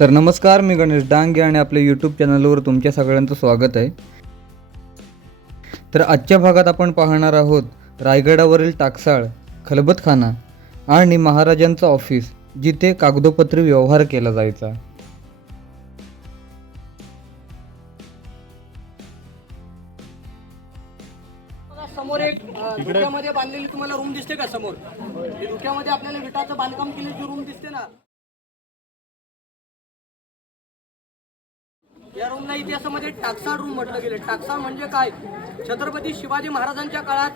तर नमस्कार मी गणेश डांगे आणि आपल्या यूट्यूब चॅनलवर तुमच्या सगळ्यांचं स्वागत आहे. तर आजच्या भागात आपण पाहणार आहोत रायगडावरील टाकसाळ खलबतखाना आणि महाराजांचं ऑफिस जिथे कागदोपत्री व्यवहार केला जायचा. समोर एक धुक्यामध्ये बांधलेली तुम्हाला रूम दिसते का समोर? ही धुक्यामध्ये आपल्याला विटाचं बांधकाम केलेली रूम दिसते ना. या रूमला इतिहासामध्ये टाकसाळ रूम म्हटलं गेलं. टाकसाळ म्हणजे काय? छत्रपती शिवाजी महाराजांच्या काळात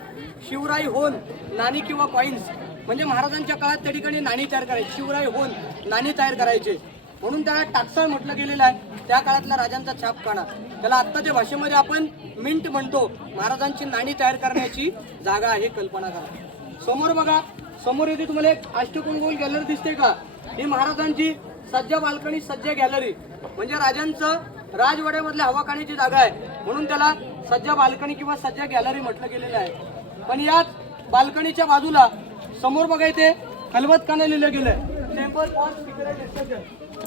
शिवराई होन नाणी किंवा कॉईन्स म्हणजे महाराजांच्या काळात त्या ठिकाणी नाणी तयार करायची. शिवराय होन नाणी तयार करायचे. म्हणून त्याला टाकसाळ म्हटलं गेलेलं आहे. त्या काळातला राजांचा छापखाना त्याला आत्ताच्या भाषेमध्ये आपण मिंट म्हणतो. महाराजांची नाणी तयार करण्याची जागा आहे कल्पना करा. समोर बघा. समोर येथे तुम्हाला एक अष्टकुंगोल गॅलरी दिसते का? ही महाराजांची सज्जा बाल्कनी सज्जा गॅलरी म्हणजे राजांचं राजवाड्यामधल्या हवाखाण्याची जागा आहे. म्हणून त्याला सज्जा बाल्कनी किंवा सज्जा गॅलरी म्हटलं गेलेलं आहे. पण याच बाल्कनीच्या बाजूला समोर बघा इथे खलबतखाना लिहिलं गेलंय. टेम्पल फॉर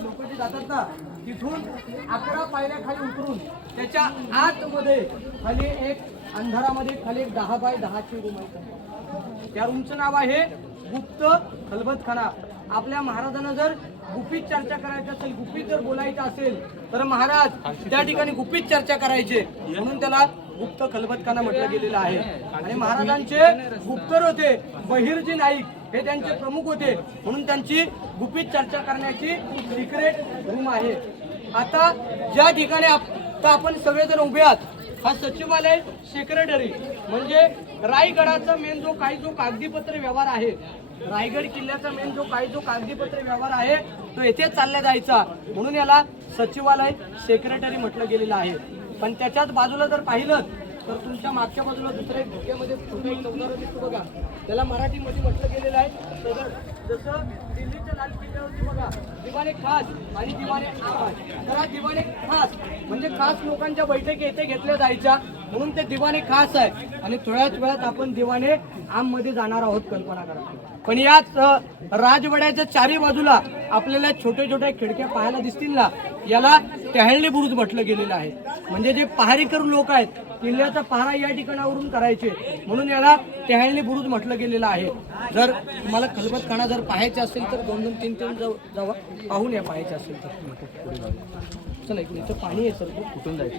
लोक जे जातात ना तिथून अकरा पायऱ्या खाली उतरून त्याच्या आतमध्ये खाली एक अंधारामध्ये खाली एक दहा बाय दहाची रूम आहे. त्या रूमचं नाव आहे गुप्त खलबतखाना. आपल्या महाराजांना जर गुपित चर्चा करायची असेल गुपित जर बोलायचं असेल तर महाराज त्या ठिकाणी गुपित चर्चा करायचे. म्हणून त्याला गुप्त खलबतखाना म्हटलं गेलेलं आहे. आणि महाराजांचे गुप्तर होते बहिर्जी नाईक हे त्यांचे प्रमुख होते. म्हणून त्यांची गुपित चर्चा करण्याची सिक्रेट रूम आहे. आता ज्या ठिकाणी आता आपण सगळेजण उभे आहात हा सचिवालय सेक्रेटरी म्हणजे रायगडाचा मेन जो काही जो कागदीपत्र व्यवहार आहे रायगड किल्ल्याचा मेन जो काही जो कागदीपत्र व्यवहार आहे तो येथेच चालला जायचा. म्हणून याला सचिवालय सेक्रेटरी म्हटलं गेलेलं आहे. पण त्याच्याच बाजूला जर पाहिलं तर तुमच्या मागच्या बाजूला दुसऱ्या एक धुक्यामध्ये एक चौदार दिसतो बघा. त्याला मराठीमध्ये म्हटलं गेलेलं आहे. तर जसं दिल्लीच्या लाल किल्ल्यावरती बघा दिवाने खास आणि दिवाने आम तर हा दिवाणे खास म्हणजे खास लोकांच्या बैठकी येथे घेतल्या जायच्या. म्हणून ते दिवाणे खास आहे. आणि थोड्याच वेळात आपण दिवाणे आममध्ये जाणार आहोत कल्पना करा. पण याच राजवाड्याच्या चारी बाजूला आपल्याला छोटे छोटे खिडक्या पाहायला दिसतील ना याला टहळणी बुरुज म्हटलं गेलेलं आहे. म्हणजे जे पहारेकर लोक आहेत किल्ल्याचा पहारा या ठिकाणावरून करायचे म्हणून याला टहळणी बुरुज म्हटलं गेलेलं आहे. जर तुम्हाला खलबतखाना जर पाहायचा असेल तर दोन दोन तीन तीन जाऊ जावा पाहून या पाहायचं असेल तर चला इकडे इथं पाणी आहे सर. कुठून जायचं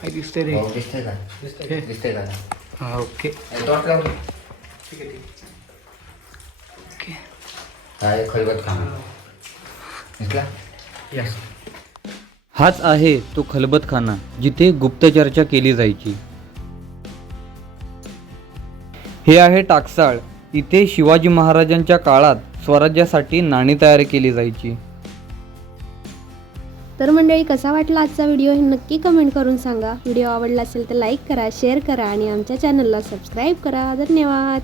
काय रे दिसतंय का दिसतंय का हा ओके टॉर्च ओके काय खलबत दिसला यस हाच आहे तो खलबतखाना जिथे गुप्तचर्चा केली जायची. हे आहे टाकसाळ. इथे शिवाजी महाराजांच्या काळात स्वराज्यासाठी नाणी तयार केली जायची. तर मंडळी कसा वाटला आजचा व्हिडिओ हे नक्की कमेंट करून सांगा. व्हिडिओ आवडला असेल तर लाईक करा शेअर करा आणि आमच्या चॅनलला सबस्क्राईब करा. धन्यवाद.